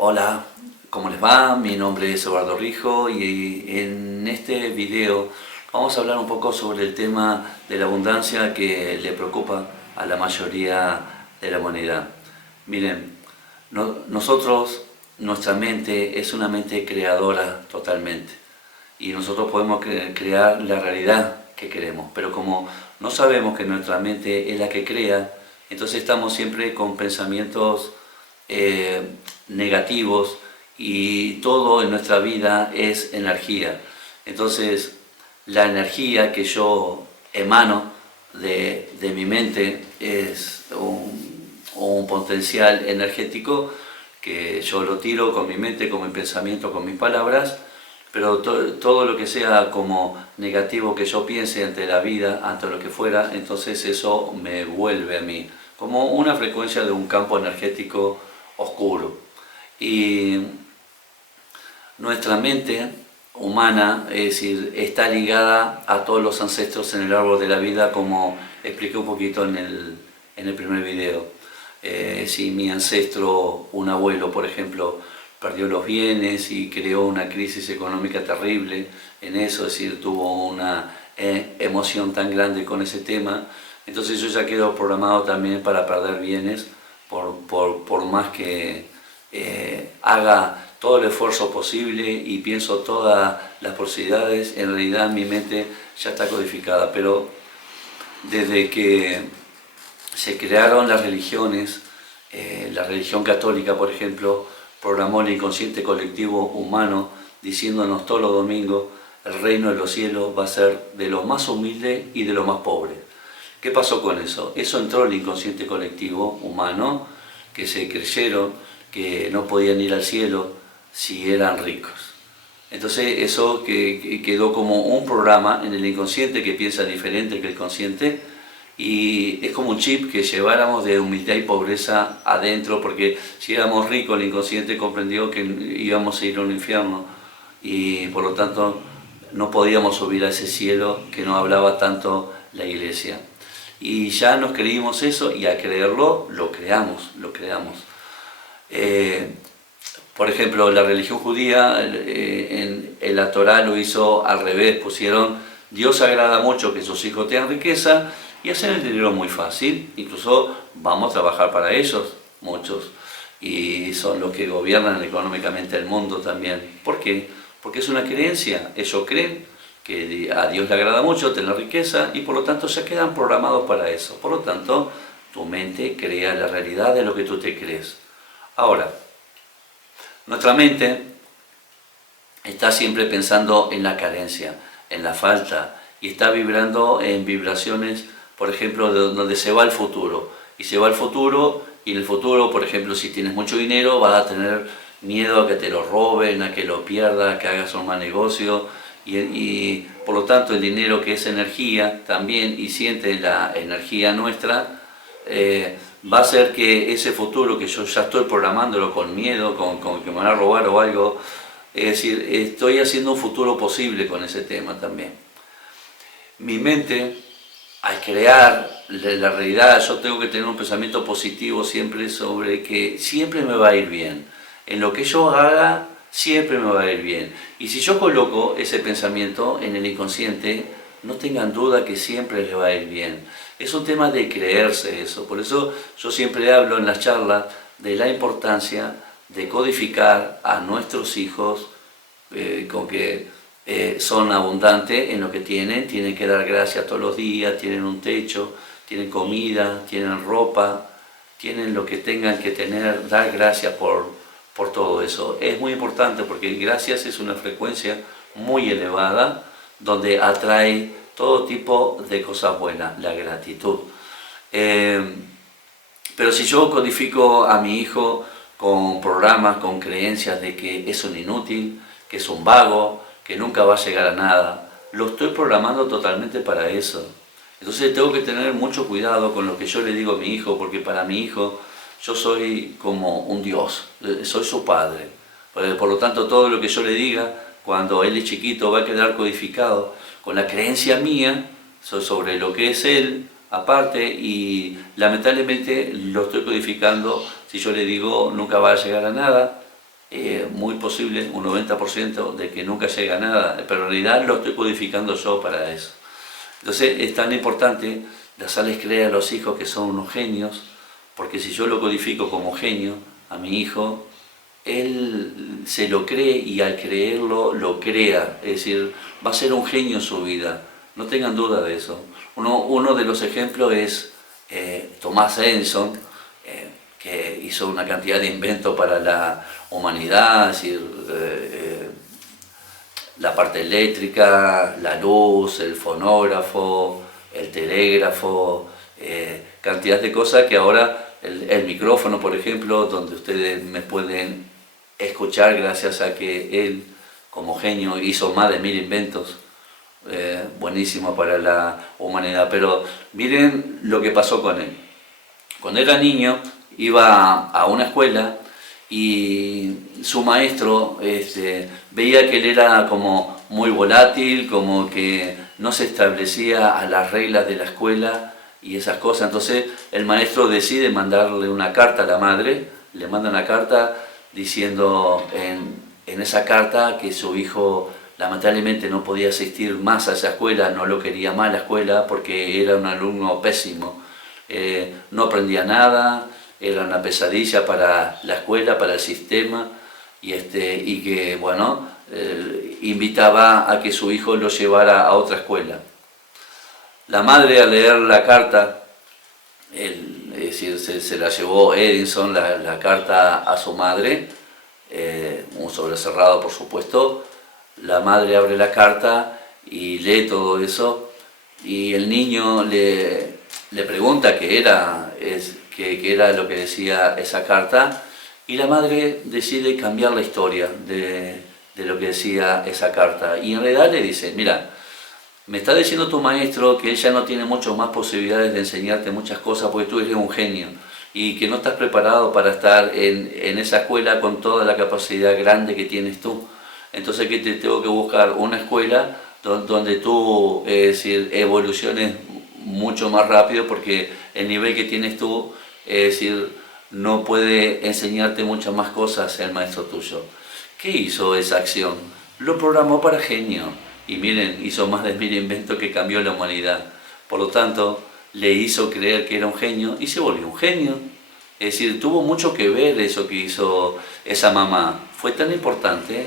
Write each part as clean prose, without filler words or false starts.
Hola, ¿cómo les va? Mi nombre es Eduardo Rijo y en este video vamos a hablar un poco sobre el tema de la abundancia que le preocupa a la mayoría de la humanidad. Miren, nosotros, nuestra mente es una mente creadora totalmente y nosotros podemos crear la realidad que queremos, pero como no sabemos que nuestra mente es la que crea, entonces estamos siempre con pensamientos eh, negativos y todo en nuestra vida es energía. Entonces, la energía que yo emano de mi mente es un potencial energético que yo lo tiro con mi mente, con mi pensamiento, con mis palabras, pero todo lo que sea como negativo que yo piense ante la vida, ante lo que fuera, entonces eso me vuelve a mí, como una frecuencia de un campo energético oscuro. Y nuestra mente humana, es decir, está ligada a todos los ancestros en el árbol de la vida, como expliqué un poquito en el primer video. Si mi ancestro, un abuelo por ejemplo, perdió los bienes y creó una crisis económica terrible en eso, es decir, tuvo una emoción tan grande con ese tema, entonces yo ya quedo programado también para perder bienes por más que haga todo el esfuerzo posible y pienso todas las posibilidades, en realidad mi mente ya está codificada, pero desde que se crearon las religiones, la religión católica, por ejemplo, programó el inconsciente colectivo humano diciéndonos todos los domingos: el reino de los cielos va a ser de los más humildes y de los más pobres. ¿Qué pasó con eso? Eso entró en el inconsciente colectivo humano, que se creyeron que no podían ir al cielo si eran ricos. Entonces eso que quedó como un programa en el inconsciente que piensa diferente que el consciente, y es como un chip que lleváramos de humildad y pobreza adentro, porque si éramos ricos el inconsciente comprendió que íbamos a ir a un infierno y por lo tanto no podíamos subir a ese cielo que nos hablaba tanto la iglesia. Y ya nos creímos eso y al creerlo lo creamos, lo creamos. Eh, por ejemplo, la religión judía en la Torá lo hizo al revés, pusieron: Dios agrada mucho que sus hijos tengan riqueza y hacen el dinero muy fácil, incluso vamos a trabajar para ellos, muchos, y son los que gobiernan económicamente el mundo también. ¿Por qué? Porque es una creencia, ellos creen que a Dios le agrada mucho tener riqueza y por lo tanto se quedan programados para eso. Por lo tanto, tu mente crea la realidad de lo que tú te crees. Ahora, nuestra mente está siempre pensando en la carencia, en la falta, y está vibrando en vibraciones, por ejemplo, de donde se va el futuro. Y se va el futuro, y en el futuro, por ejemplo, si tienes mucho dinero, vas a tener miedo a que te lo roben, a que lo pierdas, a que hagas un mal negocio, y por lo tanto el dinero, que es energía también, y siente la energía nuestra, va a hacer que ese futuro que yo ya estoy programándolo con miedo, con que me van a robar o algo, es decir, estoy haciendo un futuro posible con ese tema también. Mi mente, al crear la realidad, yo tengo que tener un pensamiento positivo siempre sobre que siempre me va a ir bien. En lo que yo haga, siempre me va a ir bien. Y si yo coloco ese pensamiento en el inconsciente, no tengan duda que siempre les va a ir bien. Es un tema de creerse eso. Por eso yo siempre hablo en las charlas de la importancia de codificar a nuestros hijos con que son abundantes en lo que tienen que dar gracias todos los días, tienen un techo, tienen comida, tienen ropa, tienen lo que tengan que tener, dar gracias por todo eso. Es muy importante porque gracias es una frecuencia muy elevada donde atrae todo tipo de cosas buenas, la gratitud. Pero si yo codifico a mi hijo con programas, con creencias de que es un inútil, que es un vago, que nunca va a llegar a nada, lo estoy programando totalmente para eso. Entonces tengo que tener mucho cuidado con lo que yo le digo a mi hijo, porque para mi hijo yo soy como un Dios, soy su padre. Por lo tanto, todo lo que yo le diga cuando él es chiquito va a quedar codificado con la creencia mía sobre lo que es él, aparte, y lamentablemente lo estoy codificando. Si yo le digo nunca va a llegar a nada, muy posible, un 90%, de que nunca llegue a nada, pero en realidad lo estoy codificando yo para eso. Entonces es tan importante de hacerles creer a los hijos que son unos genios, porque si yo lo codifico como genio a mi hijo, él se lo cree y al creerlo lo crea, es decir, va a ser un genio en su vida, no tengan duda de eso. Uno de los ejemplos es Thomas Edison, que hizo una cantidad de inventos para la humanidad, es decir, la parte eléctrica, la luz, el fonógrafo, el telégrafo, cantidad de cosas que ahora, el micrófono, por ejemplo, donde ustedes me pueden escuchar gracias a que él, como genio, hizo más de 1000 inventos, buenísimo para la humanidad. Pero miren lo que pasó con él. Cuando era niño, iba a una escuela y su maestro veía que él era como muy volátil, como que no se establecía a las reglas de la escuela y esas cosas. Entonces el maestro decide mandarle una carta a la madre, le manda una carta diciendo en esa carta que su hijo lamentablemente no podía asistir más a esa escuela, no lo quería más la escuela porque era un alumno pésimo, no aprendía nada, era una pesadilla para la escuela, para el sistema, y que, bueno, invitaba a que su hijo lo llevara a otra escuela. La madre, al leer la carta, es decir, se la llevó Edison, la carta a su madre, un sobre cerrado por supuesto. La madre abre la carta y lee todo eso, y el niño le pregunta qué era, qué era lo que decía esa carta, y la madre decide cambiar la historia de lo que decía esa carta, y en realidad le dice: mira, me está diciendo tu maestro que él ya no tiene mucho más posibilidades de enseñarte muchas cosas porque tú eres un genio y que no estás preparado para estar en esa escuela con toda la capacidad grande que tienes tú. Entonces que te tengo que buscar una escuela donde tú, es decir, evoluciones mucho más rápido, porque el nivel que tienes tú, es decir, no puede enseñarte muchas más cosas el maestro tuyo. ¿Qué hizo esa acción? Lo programó para genio. Y miren, hizo más de 1000 inventos que cambió la humanidad. Por lo tanto, le hizo creer que era un genio y se volvió un genio. Es decir, tuvo mucho que ver eso que hizo esa mamá. Fue tan importante,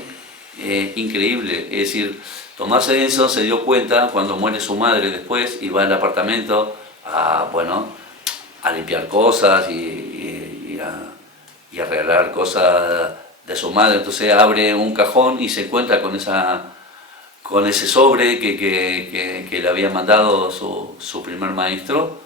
increíble. Es decir, Thomas Edison se dio cuenta cuando muere su madre después y va al apartamento a limpiar cosas y a arreglar cosas de su madre. Entonces abre un cajón y se encuentra con ese sobre que le había mandado su primer maestro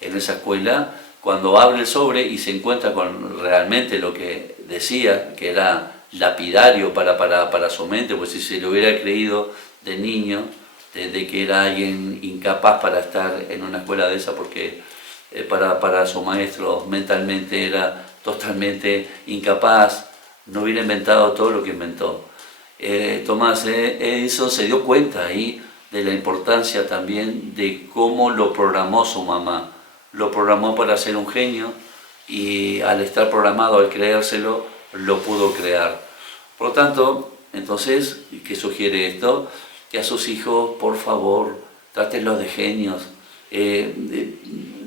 en esa escuela. Cuando abre el sobre y se encuentra con realmente lo que decía, que era lapidario para su mente, pues si se lo hubiera creído de niño, de que era alguien incapaz para estar en una escuela de esa, porque para su maestro mentalmente era totalmente incapaz, no hubiera inventado todo lo que inventó. Thomas Edison se dio cuenta ahí de la importancia también de cómo lo programó su mamá. Lo programó para ser un genio y al estar programado, al creérselo, lo pudo crear. Por lo tanto, entonces, ¿qué sugiere esto? Que a sus hijos, por favor, trátenlos de genios.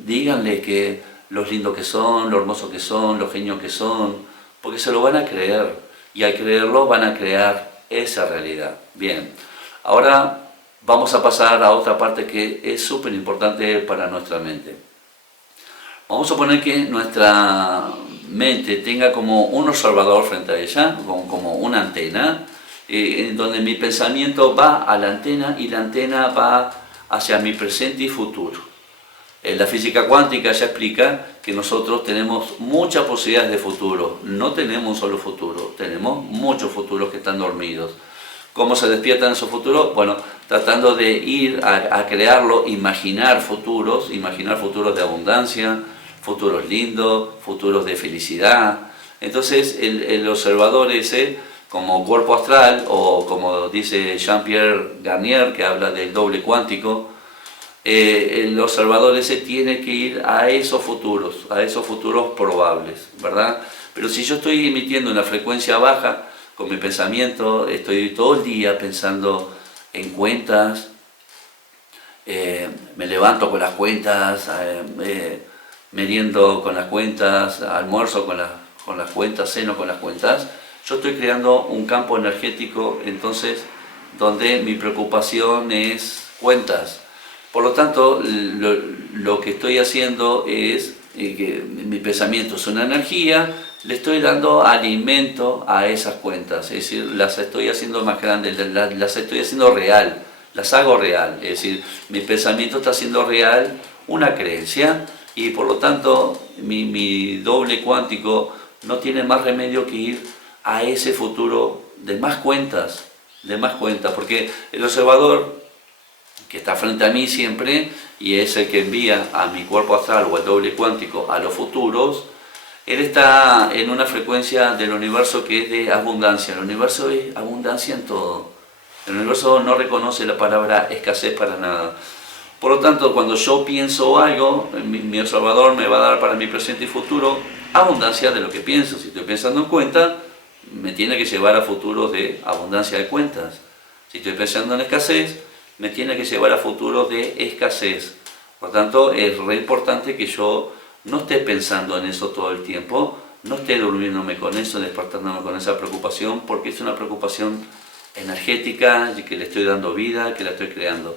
Díganle que los lindos que son, lo hermosos que son, los genios que son, porque se lo van a creer, y al creerlo van a crear esa realidad. Bien, ahora vamos a pasar a otra parte que es súper importante para nuestra mente. Vamos a suponer que nuestra mente tenga como un observador frente a ella, como una antena, en donde mi pensamiento va a la antena y la antena va hacia mi presente y futuro. La física cuántica ya explica que nosotros tenemos muchas posibilidades de futuro. No tenemos un solo futuro, tenemos muchos futuros que están dormidos. ¿Cómo se despiertan esos futuros? Bueno, tratando de ir a crearlo, imaginar futuros de abundancia, futuros lindos, futuros de felicidad. Entonces el observador ese, como cuerpo astral, o como dice Jean-Pierre Garnier, que habla del doble cuántico, el observador ese tiene que ir a esos futuros probables, ¿verdad? Pero si yo estoy emitiendo una frecuencia baja con mi pensamiento, estoy todo el día pensando en cuentas, me levanto con las cuentas, meriendo con las cuentas, almuerzo con las cuentas, ceno con las cuentas, yo estoy creando un campo energético entonces donde mi preocupación es cuentas. Por lo tanto, lo que estoy haciendo es que mi pensamiento es una energía, le estoy dando alimento a esas cuentas, es decir, las estoy haciendo más grandes, las estoy haciendo real, las hago real, es decir, mi pensamiento está haciendo real una creencia y por lo tanto mi doble cuántico no tiene más remedio que ir a ese futuro de más cuentas, porque el observador que está frente a mí siempre y es el que envía a mi cuerpo astral o al doble cuántico a los futuros, él está en una frecuencia del universo que es de abundancia. El universo es abundancia en todo. El universo no reconoce la palabra escasez para nada. Por lo tanto, cuando yo pienso algo, mi observador me va a dar para mi presente y futuro abundancia de lo que pienso. Si estoy pensando en cuentas, me tiene que llevar a futuros de abundancia de cuentas. Si estoy pensando en escasez, me tiene que llevar a futuros de escasez. Por tanto, es re importante que yo no esté pensando en eso todo el tiempo, no esté durmiéndome con eso, despertándome con esa preocupación, porque es una preocupación energética, que le estoy dando vida, que la estoy creando.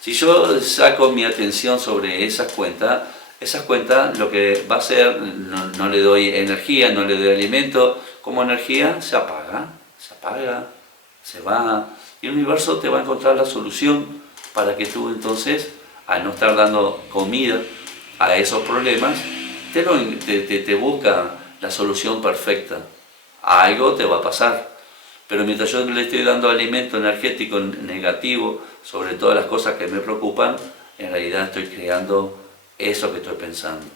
Si yo saco mi atención sobre esas cuentas lo que va a hacer, no le doy energía, no le doy alimento, como energía se apaga, se va. Y el universo te va a encontrar la solución para que tú entonces, al no estar dando comida a esos problemas, te busca la solución perfecta. Algo te va a pasar. Pero mientras yo le estoy dando alimento energético negativo sobre todas las cosas que me preocupan, en realidad estoy creando eso que estoy pensando.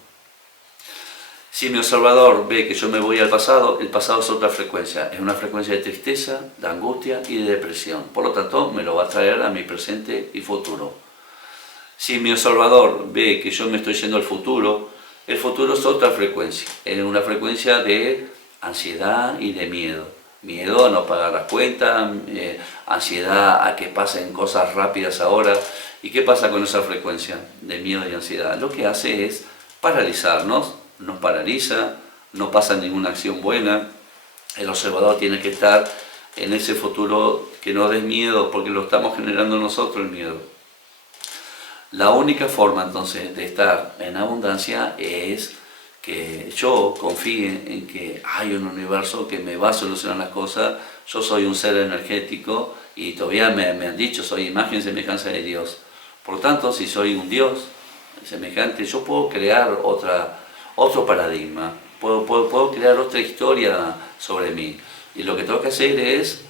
Si mi observador ve que yo me voy al pasado, el pasado es otra frecuencia, es una frecuencia de tristeza, de angustia y de depresión. Por lo tanto, me lo va a traer a mi presente y futuro. Si mi observador ve que yo me estoy yendo al futuro, el futuro es otra frecuencia, es una frecuencia de ansiedad y de miedo. Miedo a no pagar las cuentas, ansiedad a que pasen cosas rápidas ahora. ¿Y qué pasa con esa frecuencia de miedo y ansiedad? Lo que hace es paralizarnos, nos paraliza, no pasa ninguna acción buena. El observador tiene que estar en ese futuro que no des miedo, porque lo estamos generando nosotros el miedo. La única forma entonces de estar en abundancia es que yo confíe en que hay un universo que me va a solucionar las cosas. Yo soy un ser energético y todavía me han dicho, soy imagen y semejanza de Dios. Por lo tanto, si soy un Dios semejante, yo puedo crear otro paradigma, puedo crear otra historia sobre mí. Y lo que tengo que hacer es,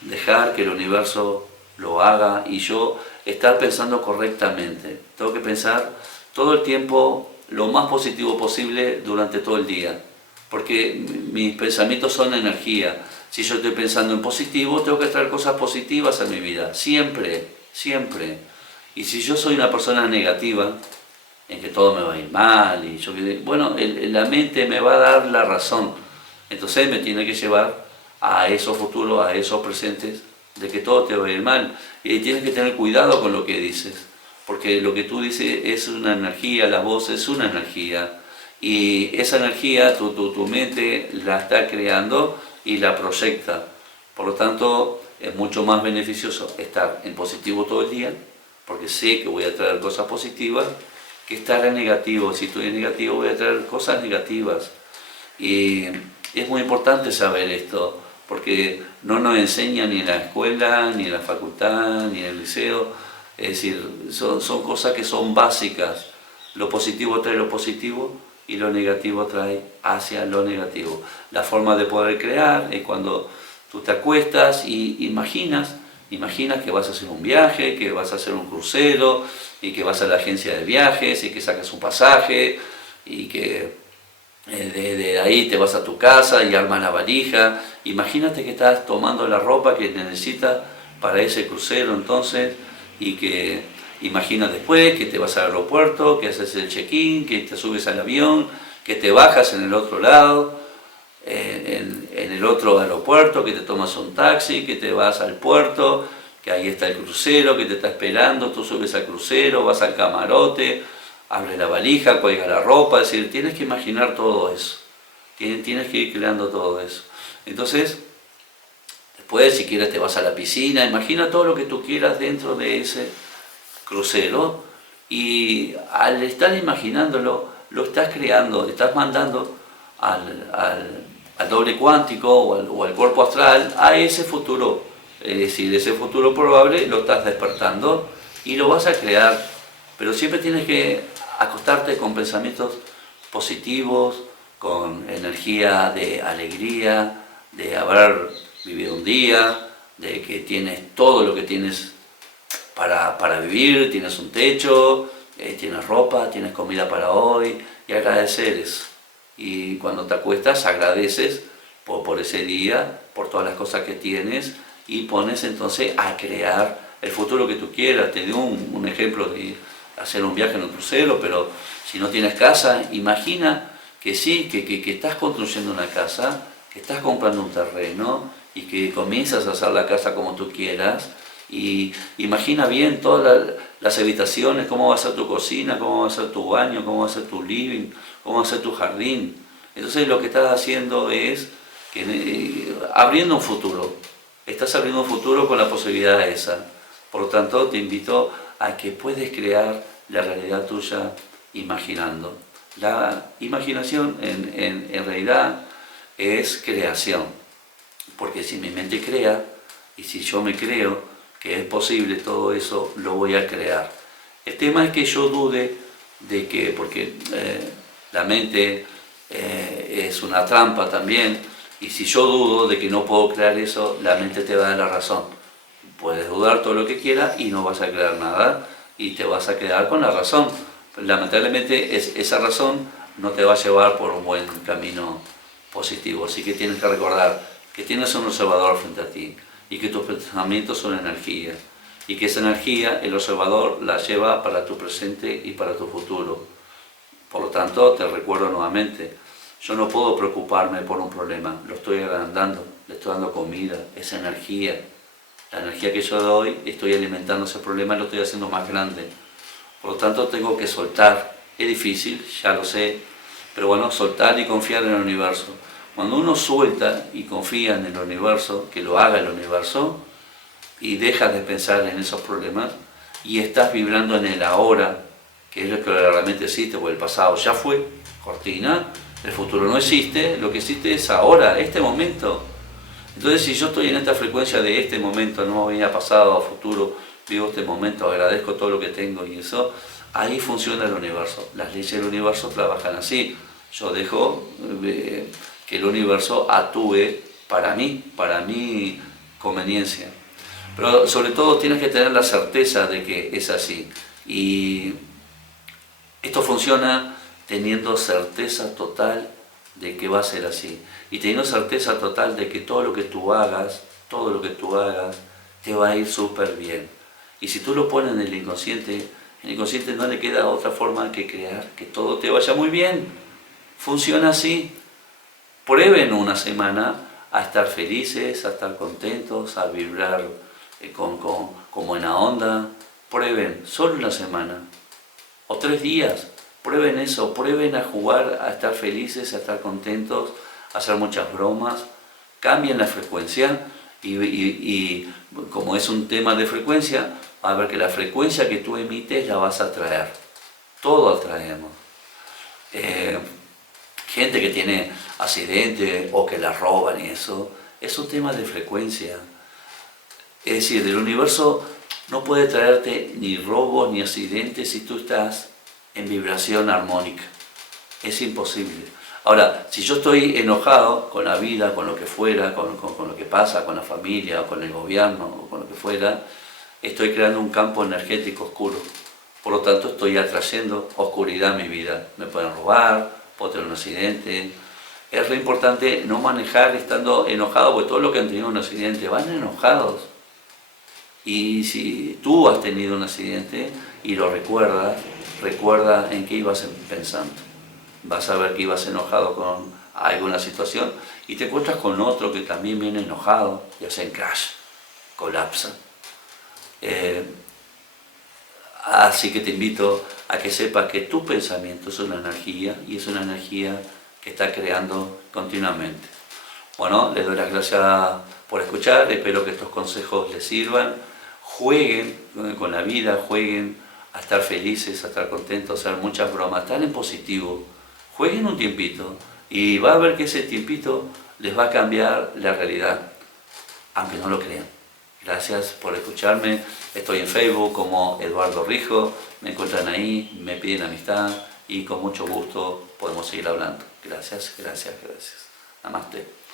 dejar que el universo lo haga y yo estar pensando correctamente. Tengo que pensar todo el tiempo lo más positivo posible durante todo el día, porque mis pensamientos son energía. Si yo estoy pensando en positivo, tengo que traer cosas positivas a mi vida, siempre. Y si yo soy una persona negativa, en que todo me va a ir mal, y la mente me va a dar la razón. Entonces me tiene que llevar a esos futuros, a esos presentes, de que todo te va a ir mal. Y tienes que tener cuidado con lo que dices, porque lo que tú dices es una energía, la voz es una energía, y esa energía tu mente la está creando y la proyecta. Por lo tanto, es mucho más beneficioso estar en positivo todo el día, porque sé que voy a traer cosas positivas, que estar en negativo. Si estoy en negativo voy a traer cosas negativas. Y es muy importante saber esto, porque no nos enseñan ni en la escuela, ni en la facultad, ni en el liceo. Es decir, son cosas que son básicas. Lo positivo trae lo positivo y lo negativo trae hacia lo negativo. La forma de poder crear es cuando tú te acuestas y imaginas que vas a hacer un viaje, que vas a hacer un crucero y que vas a la agencia de viajes y que sacas un pasaje y que de ahí te vas a tu casa y armas la valija. Imagínate que estás tomando la ropa que necesitas para ese crucero entonces y que Imagina después que te vas al aeropuerto, que haces el check-in, que te subes al avión, que te bajas en el otro lado, en el otro aeropuerto, que te tomas un taxi, que te vas al puerto, que ahí está el crucero que te está esperando, tú subes al crucero, vas al camarote, abres la valija, cuelga la ropa, es decir, tienes que imaginar todo eso, tienes que ir creando todo eso. Entonces, después si quieres te vas a la piscina, imagina todo lo que tú quieras dentro de ese crucero y al estar imaginándolo, lo estás creando, estás mandando al doble cuántico o al cuerpo astral a ese futuro, es decir, ese futuro probable lo estás despertando y lo vas a crear, pero siempre tienes que acostarte con pensamientos positivos, con energía de alegría, de haber vivido un día, de que tienes todo lo que tienes para vivir, tienes un techo, tienes ropa, tienes comida para hoy, y agradecer eso. Y cuando te acuestas agradeces por ese día, por todas las cosas que tienes, y pones entonces a crear el futuro que tú quieras. Te doy un ejemplo de hacer un viaje en un crucero, pero si no tienes casa, imagina que sí, que estás construyendo una casa, que estás comprando un terreno y que comienzas a hacer la casa como tú quieras. Y imagina bien todas las habitaciones, cómo va a ser tu cocina, cómo va a ser tu baño, cómo va a ser tu living, cómo va a ser tu jardín. Entonces lo que estás haciendo es abriendo un futuro. Estás abriendo un futuro con la posibilidad esa. Por lo tanto, te invito a que puedes crear la realidad tuya imaginando. La imaginación en realidad es creación. Porque si mi mente crea, y si yo me creo que es posible todo eso, lo voy a crear. El tema es que yo dude de que, porque la mente es una trampa también, y si yo dudo de que no puedo crear eso, la mente te va a dar la razón. Puedes dudar todo lo que quieras y no vas a crear nada, y te vas a quedar con la razón. Lamentablemente esa razón no te va a llevar por un buen camino positivo, así que tienes que recordar que tienes un observador frente a ti, y que tus pensamientos son energía, y que esa energía el observador la lleva para tu presente y para tu futuro. Por lo tanto, te recuerdo nuevamente, yo no puedo preocuparme por un problema, lo estoy agrandando, le estoy dando comida, esa energía, la energía que yo doy, estoy alimentando ese problema y lo estoy haciendo más grande. Por lo tanto, tengo que soltar, es difícil, ya lo sé, pero bueno, soltar y confiar en el universo. Cuando uno suelta y confía en el universo, que lo haga el universo, y dejas de pensar en esos problemas, y estás vibrando en el ahora, que es lo que realmente existe, porque el pasado ya fue, cortina, el futuro no existe, lo que existe es ahora, este momento. Entonces, si yo estoy en esta frecuencia de este momento, no venía pasado o futuro, vivo este momento, agradezco todo lo que tengo y eso, ahí funciona el universo. Las leyes del universo trabajan así. Yo dejo que el universo actúe para mi conveniencia. Pero sobre todo tienes que tener la certeza de que es así. Y esto funciona teniendo certeza total de que va a ser así. Y teniendo certeza total de que todo lo que tú hagas, te va a ir súper bien. Y si tú lo pones en el inconsciente no le queda otra forma que crear que todo te vaya muy bien. Funciona así. Prueben una semana a estar felices, a estar contentos, a vibrar con buena onda. Prueben, solo una semana o 3 días. Prueben eso, prueben a jugar, a estar felices, a estar contentos, a hacer muchas bromas. Cambien la frecuencia y como es un tema de frecuencia, a ver que la frecuencia que tú emites la vas a atraer. Todo atraemos. Gente que tiene accidentes o que la roban y eso, es un tema de frecuencia. Es decir, el universo no puede traerte ni robos ni accidentes si tú estás en vibración armónica. Es imposible. Ahora, si yo estoy enojado con la vida, con lo que fuera, con lo que pasa, con la familia, o con el gobierno, o con lo que fuera, estoy creando un campo energético oscuro. Por lo tanto, estoy atrayendo oscuridad a mi vida. Me pueden robar, puedo tener un accidente. Es re importante no manejar estando enojado, porque todos los que han tenido un accidente van enojados. Y si tú has tenido un accidente y lo recuerdas, recuerda en qué ibas pensando. Vas a ver que ibas enojado con alguna situación y te encuentras con otro que también viene enojado y hacen crash, colapsa. Así que te invito a que sepas que tu pensamiento es una energía y es una energía que está creando continuamente. Bueno, les doy las gracias por escuchar, espero que estos consejos les sirvan. Jueguen con la vida, jueguen a estar felices, a estar contentos, a hacer muchas bromas, están en positivo. Jueguen un tiempito y va a ver que ese tiempito les va a cambiar la realidad, aunque no lo crean. Gracias por escucharme. Estoy en Facebook como Eduardo Rijo, me encuentran ahí, me piden amistad y con mucho gusto podemos seguir hablando. Gracias, gracias, gracias. Namaste.